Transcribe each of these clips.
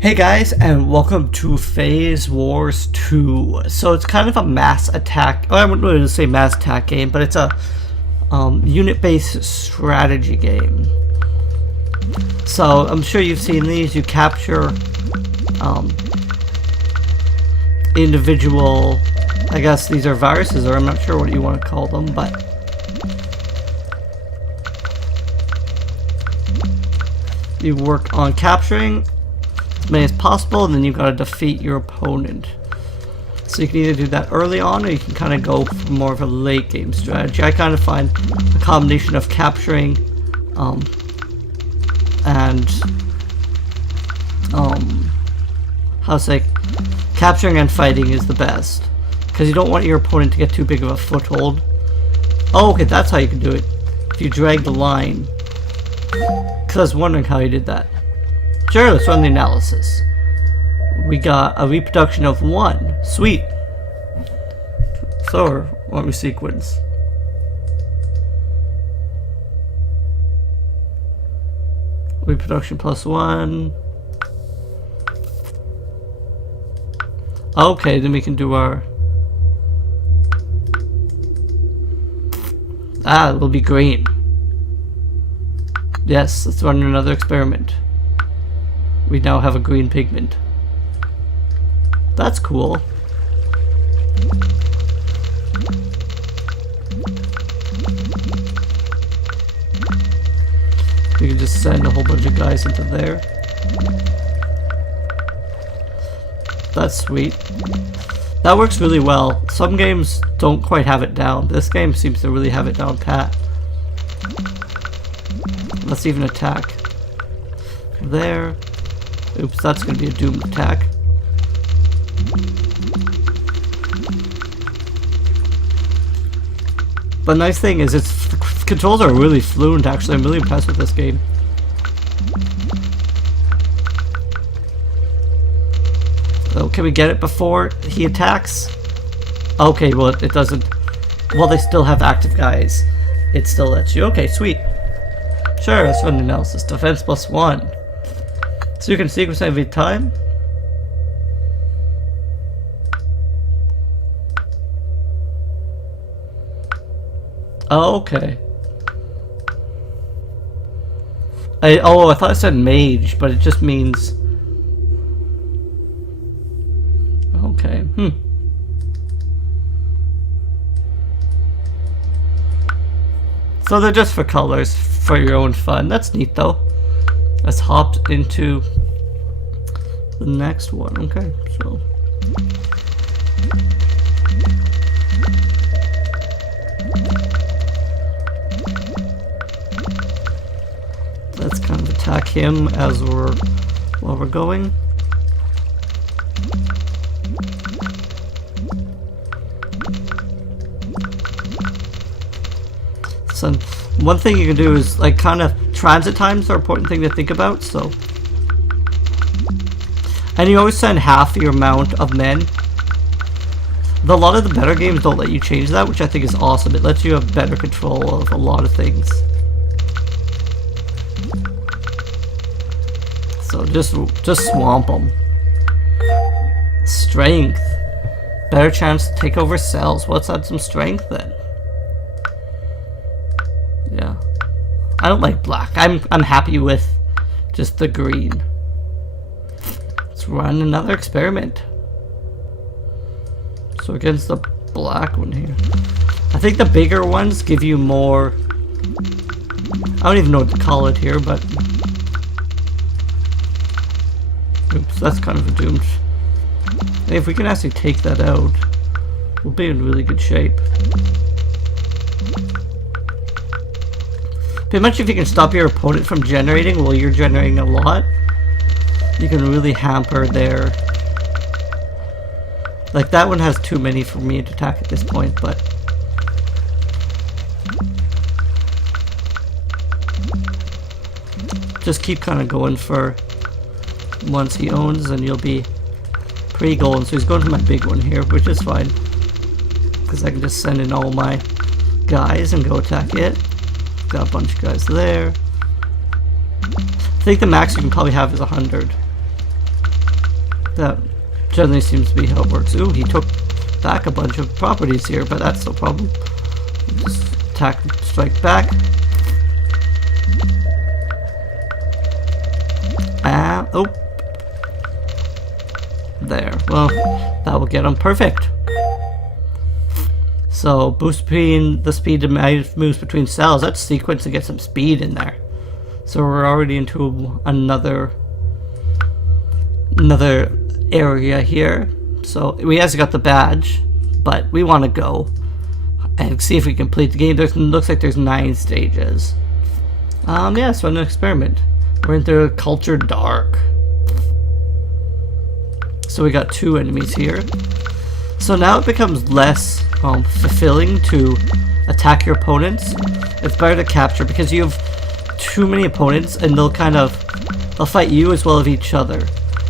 Hey guys, and welcome to Phage Wars 2. So it's kind of a mass attack, I wouldn't really say mass attack game, but it's a unit-based strategy game. So I'm sure you've seen these. You capture individual, I guess these are viruses, or I'm not sure what you want to call them, but you work on capturing as many as possible, and then you've got to defeat your opponent. So you can either do that early on, or you can kind of go for more of a late game strategy. I kind of find a combination of capturing capturing and fighting is the best, because you don't want your opponent to get too big of a foothold. Oh, okay, that's how you can do it. If you drag the line. Because I was wondering how you did that. Sure, let's run the analysis. We got a reproduction of 1. Sweet. So, why don't we sequence? Reproduction plus 1. Okay, then we can do our... it'll be green. Yes, let's run another experiment. We now have a green pigment. That's cool. We can just send a whole bunch of guys into there. That's sweet. That works really well. Some games don't quite have it down. This game seems to really have it down pat. Let's even attack. There. Oops, that's going to be a doomed attack. But the nice thing is its controls are really fluent, actually. I'm really impressed with this game. So can we get it before he attacks? Okay, well it doesn't. While they still have active guys, it still lets you. Okay, sweet. Sure, let's run the analysis. Defense plus 1. So you can sequence every time. Oh, okay. I thought it said mage, but it just means... Okay, So they're just for colors, for your own fun. That's neat though. Let's hop into the next one. Okay, so let's kind of attack him as while we're going. So one thing you can do is like kind of transit times are an important thing to think about. So, and you always send half your amount of men. A lot of the better games don't let you change that, which I think is awesome. It lets you have better control of a lot of things. So just swamp them. Strength, better chance to take over cells. Let's add some strength then. Yeah, I don't like black. I'm happy with just the green. Let's run another experiment. So against the black one here. I think the bigger ones give you more. I don't even know what to call it here, but oops, that's kind of a doomed. Hey, if we can actually take that out, we'll be in really good shape. Pretty much if you can stop your opponent from generating while you're generating a lot, you can really hamper their... Like that one has too many for me to attack at this point, but... Just keep kind of going for ones he owns and you'll be pretty golden. So he's going for my big one here, which is fine. Because I can just send in all my guys and go attack it. Got a bunch of guys there. I think the max you can probably have is 100. That generally seems to be how it works. Ooh, he took back a bunch of properties here, but that's no problem. Just attack, strike back. Oh. There. Well, that will get him. Perfect. So, boost between the speed of moves between cells. That's sequence to get some speed in there. So we're already into another area here. So we actually got the badge, but we want to go and see if we complete the game. Looks like there's 9 stages. Yeah, so an experiment. We're into Culture Dark. So we got 2 enemies here. So now it becomes less fulfilling to attack your opponents. It's better to capture because you have too many opponents and they'll fight you as well as each other.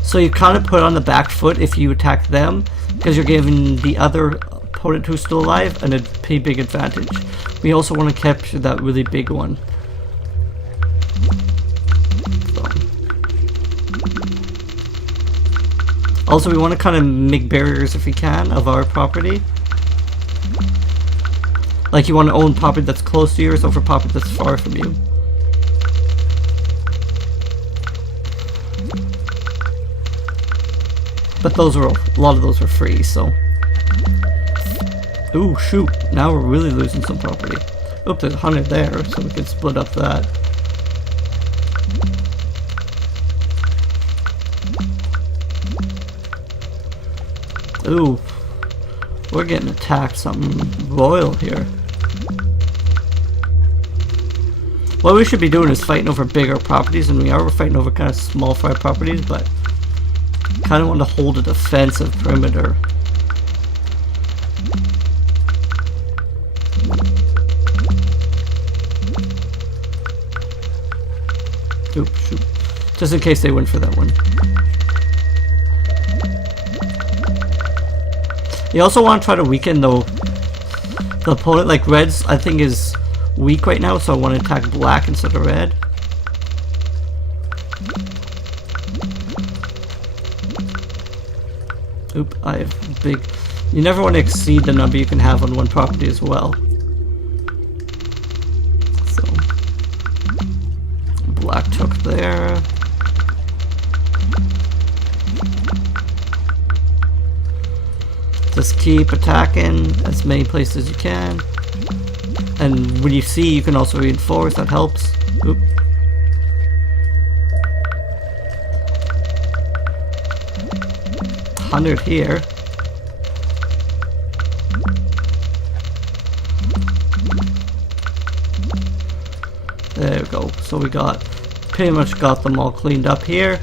So you kind of put on the back foot if you attack them because you're giving the other opponent who's still alive a pretty big advantage. We also want to capture that really big one. Also, we want to kind of make barriers if we can of our property. Like you want to own property that's close to yours over property that's far from you. But a lot of those are free, so. Ooh, shoot. Now we're really losing some property. Oop, there's 100 there, so we can split up that. Ooh, we're getting attacked something royal here. What we should be doing is fighting over bigger properties than we are. We're fighting over kind of small fry properties, but kind of want to hold a defensive perimeter. Oops, shoot. Just in case they went for that one. You also want to try to weaken the opponent. Like red's, I think, is weak right now, so I want to attack black instead of red. Oop, I have big. You never want to exceed the number you can have on one property as well. So black took there. Just keep attacking as many places as you can. And when you see, you can also reinforce, that helps. Oop. $100 here. There we go. So we pretty much got them all cleaned up here.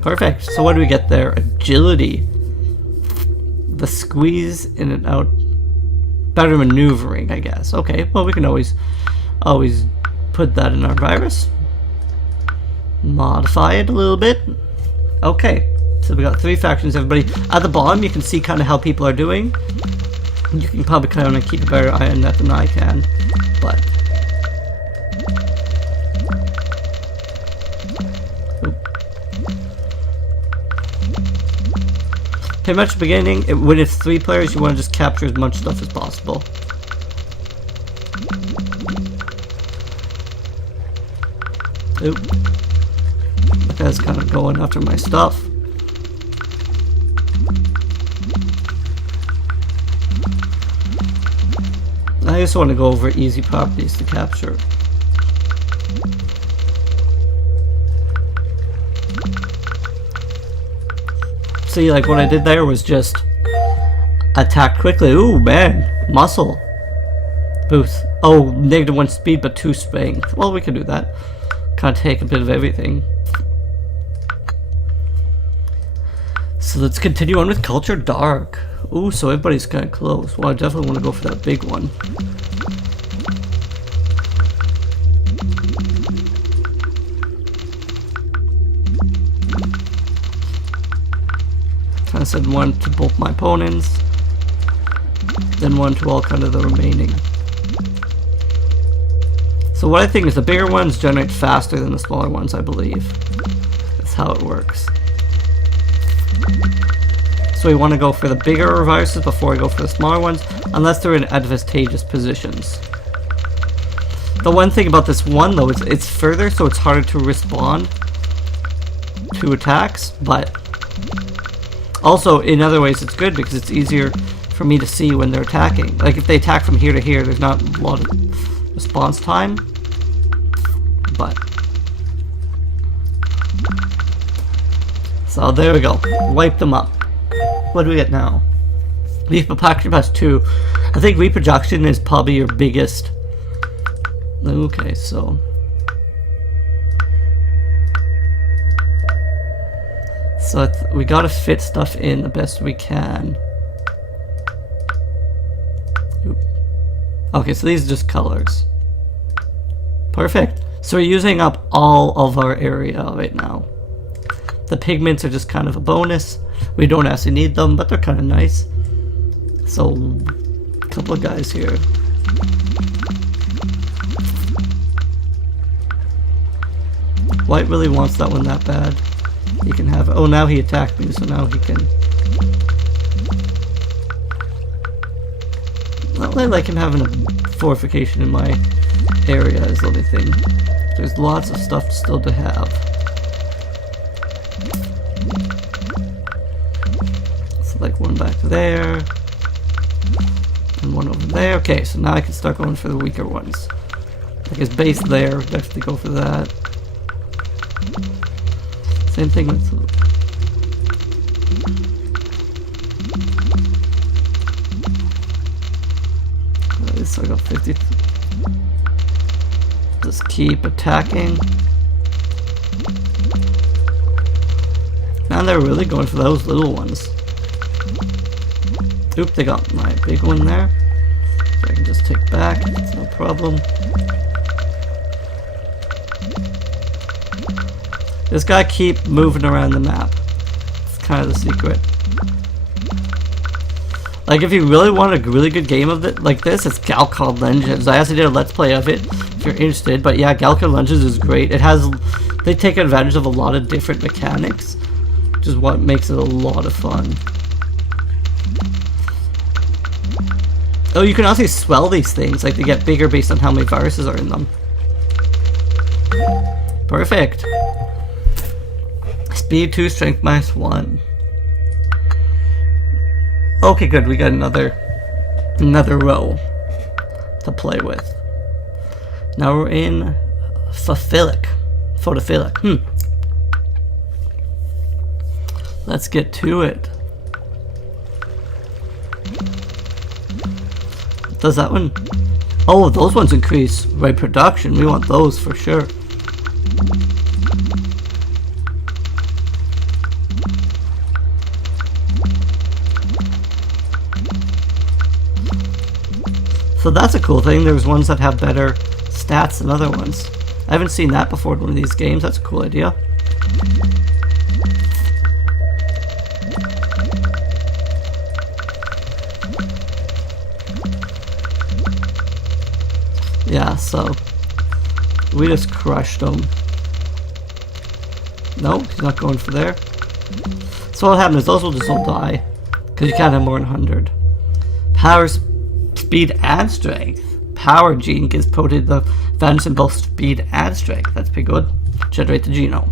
Perfect. So what do we get there? Agility. The squeeze in and out. Better maneuvering, I guess. Okay, well we can always put that in our virus. Modify it a little bit. Okay, so we got 3 factions, everybody. At the bottom you can see kind of how people are doing. You can probably kind of keep a better eye on that than I can, but pretty much at the beginning, when it's 3 players, you want to just capture as much stuff as possible. Oop. That guy's kind of going after my stuff. I just want to go over easy properties to capture. See, like what I did there was just attack quickly. Ooh, man, muscle boost. Oh, -1 speed but 2 strength. Well, we can do that. Kind of take a bit of everything. So let's continue on with Culture Dark. Ooh, so everybody's kind of close. Well, I definitely want to go for that big one. I said 1 to both my opponents, then 1 to all kind of the remaining. So what I think is the bigger ones generate faster than the smaller ones, I believe. That's how it works. So we want to go for the bigger viruses before we go for the smaller ones, unless they're in advantageous positions. The one thing about this one though is it's further, so it's harder to respond to attacks, but also in other ways it's good because it's easier for me to see when they're attacking. Like if they attack from here to here, there's not a lot of response time, but so there we go, wipe them up. What do we get now? Reproduction plus 2. I think reproduction is probably your biggest. Okay, so we gotta fit stuff in the best we can. Oop. Okay, so these are just colors. Perfect. So we're using up all of our area right now. The pigments are just kind of a bonus. We don't actually need them, but they're kind of nice. So, a couple of guys here. White really wants that one that bad. He can have it. Oh, now he attacked me, so now he can. Well, I like him having a fortification in my area is the only thing. There's lots of stuff still to have. Like one back there and one over there. Okay, so now I can start going for the weaker ones. Like his base there, definitely go for that. Same thing with this. I got 50. Just keep attacking. Now they're really going for those little ones. Oop, they got my big one there. So I can just take back, it's no problem. Just gotta keep moving around the map. It's kind of the secret. Like if you really want a really good game of it like this, it's Galcon Legends. I actually did a let's play of it if you're interested, but yeah, Galcon Legends is great. It has, they take advantage of a lot of different mechanics, which is what makes it a lot of fun. Oh, you can also swell these things, like they get bigger based on how many viruses are in them. Perfect. Speed 2, strength -1. Okay, good, we got another row to play with. Now we're in Photophilic. Let's get to it. Does that one? Oh, those ones increase reproduction. We want those for sure. So that's a cool thing. There's ones that have better stats than other ones. I haven't seen that before in one of these games. That's a cool idea. Yeah, so we just crushed him. No, he's not going for there. So what happens is those will just all die because you can't have more than 100. Power, speed, and strength. Power gene gives protein the advantage in both speed and strength. That's pretty good. Generate the genome.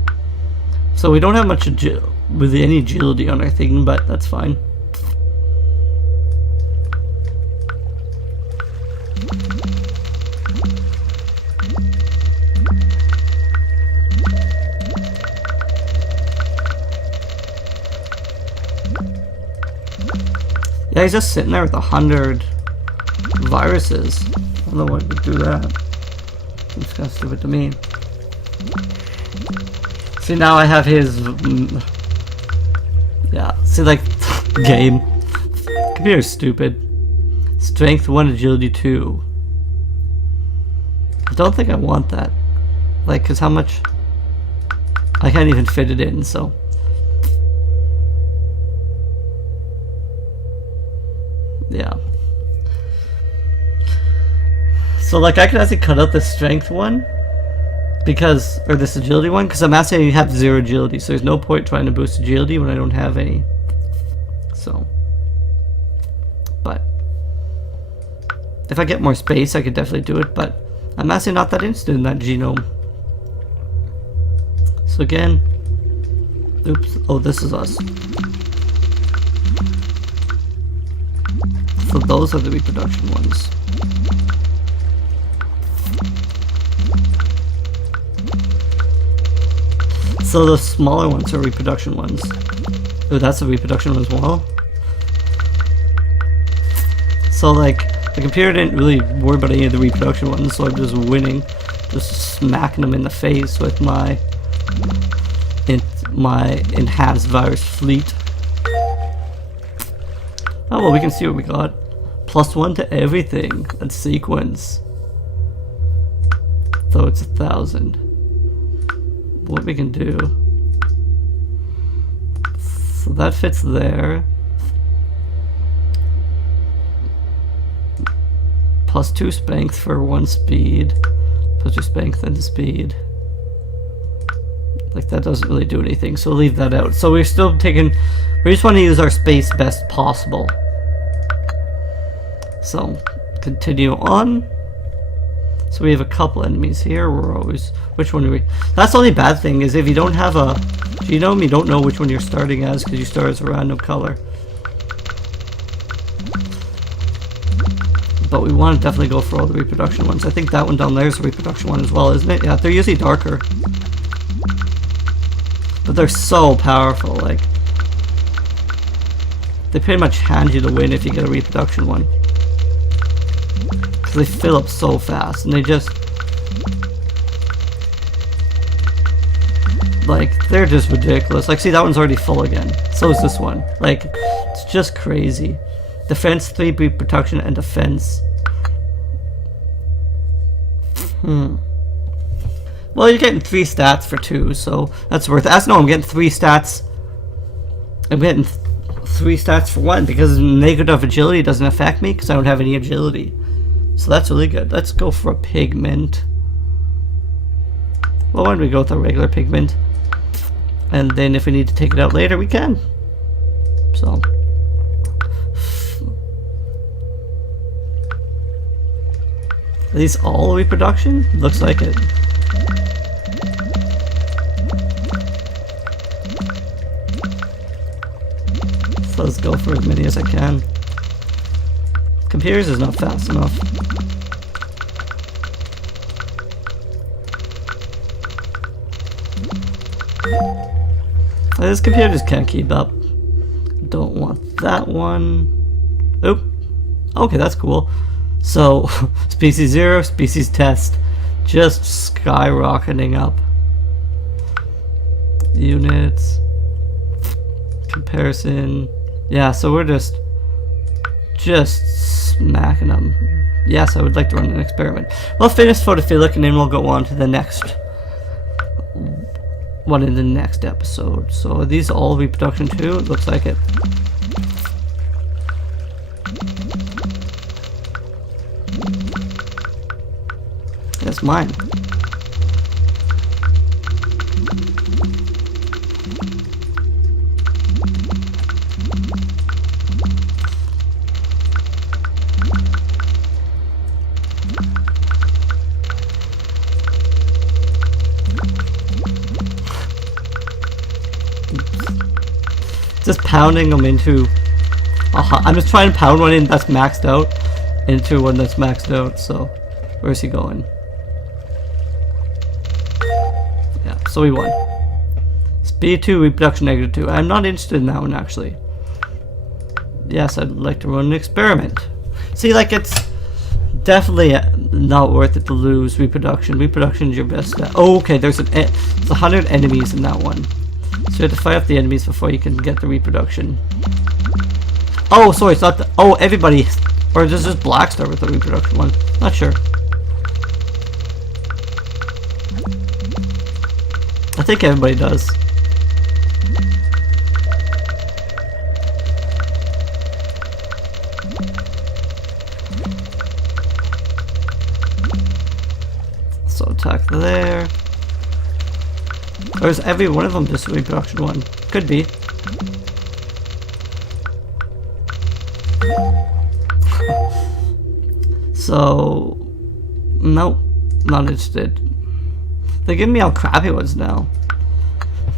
So we don't have much with any agility on our thing, but that's fine. Yeah, he's just sitting there with 100 viruses. I don't know why would do that. It's kind of stupid to me. See, now I have his... yeah, see, like, game. Computer's stupid. Strength 1, agility 2. I don't think I want that. Like, because how much... I can't even fit it in, so... yeah. So like I could actually cut out the strength one Because, or this agility one, because I'm asking you have 0 agility, so there's no point trying to boost agility when I don't have any. So, but if I get more space, I could definitely do it, but I'm actually not that interested in that genome. So again, oops, oh, this is us. So those are the reproduction ones. So the smaller ones are reproduction ones. Oh, that's a reproduction one as well. So like, the computer didn't really worry about any of the reproduction ones, so I'm just winning. Just smacking them in the face with my enhanced virus fleet. Oh well, we can see what we got. +1 to everything. That's sequence. So it's 1,000. What we can do. So that fits there. +2 strength for 1 speed. +2 strength and speed. Like that doesn't really do anything, so leave that out. So we're still taking, we just want to use our space best possible. So continue on. So we have a couple enemies here. We're always, which one do we, that's the only bad thing is if you don't have a genome, you don't know which one you're starting as because you start as a random color. But we want to definitely go for all the reproduction ones. I think that one down there is a reproduction one as well, isn't it? Yeah, they're usually darker. But they're so powerful, like they pretty much hand you the win if you get a reproduction one. Because they fill up so fast and they just like they're just ridiculous. Like see, that one's already full again. So is this one. Like it's just crazy. Defense 3, reproduction, and defense. Well, you're getting 3 stats for 2, so that's worth it. No, I'm getting 3 stats. I'm getting 3 stats for 1 because negative agility doesn't affect me because I don't have any agility. So that's really good. Let's go for a pigment. Well, why don't we go with a regular pigment? And then if we need to take it out later, we can. So. Are these all reproduction? Looks like it. So let's go for as many as I can. Computers is not fast enough. This computer just can't keep up. Don't want that one. Oop. Okay, that's cool. So, species 0, species test, just skyrocketing up. Units, comparison, yeah, so we're just smacking them. Yes, I would like to run an experiment. We'll finish photophilic and then we'll go on to the next one in the next episode. So are these all reproduction too? It looks like it. That's mine. Just pounding them into I'm just trying to pound one in that's maxed out into one that's maxed out. So where's he going? Yeah, so we won. Speed 2, reproduction -2. I'm not interested in that one actually. Yes, I'd like to run an experiment. See, like it's definitely not worth it to lose reproduction. Reproduction is your best stat. Oh, okay, there's 100 enemies in that one. So you have to fight off the enemies before you can get the reproduction. Oh, sorry, it's not the... Oh, everybody... Or does this black start with the reproduction one? Not sure. I think everybody does. So attack there. Or is every one of them just a reproduction one? Could be. So, nope, not interested. They give me all crappy ones now.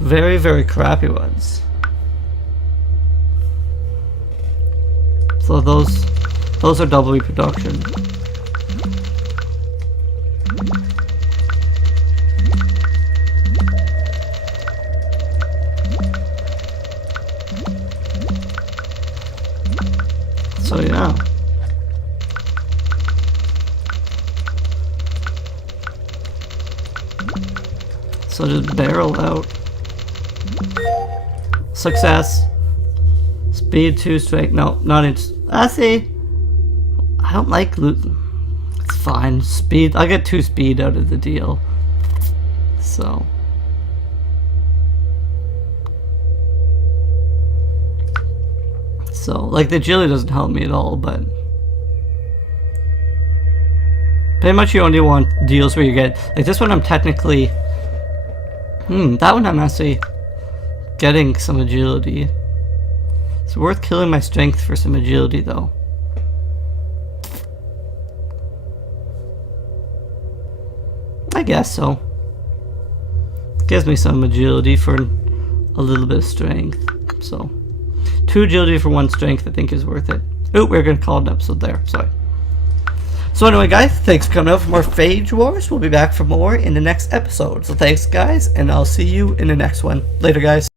Very, very crappy ones. So those are double reproduction. So yeah. So just barrel out. Success. Speed 2, strength. No, not in. I see. I don't like loot. It's fine. Speed. I'll get 2 speed out of the deal. So. So, like, the agility doesn't help me at all, but pretty much you only want deals where you get, like, this one I'm technically, that one I'm actually getting some agility. It's worth killing my strength for some agility, though. I guess so. Gives me some agility for a little bit of strength, so. 2 agility for 1 strength, I think, is worth it. Oh, we're going to call it an episode there. Sorry. So anyway, guys, thanks for coming out for more Phage Wars. We'll be back for more in the next episode. So thanks, guys, and I'll see you in the next one. Later, guys.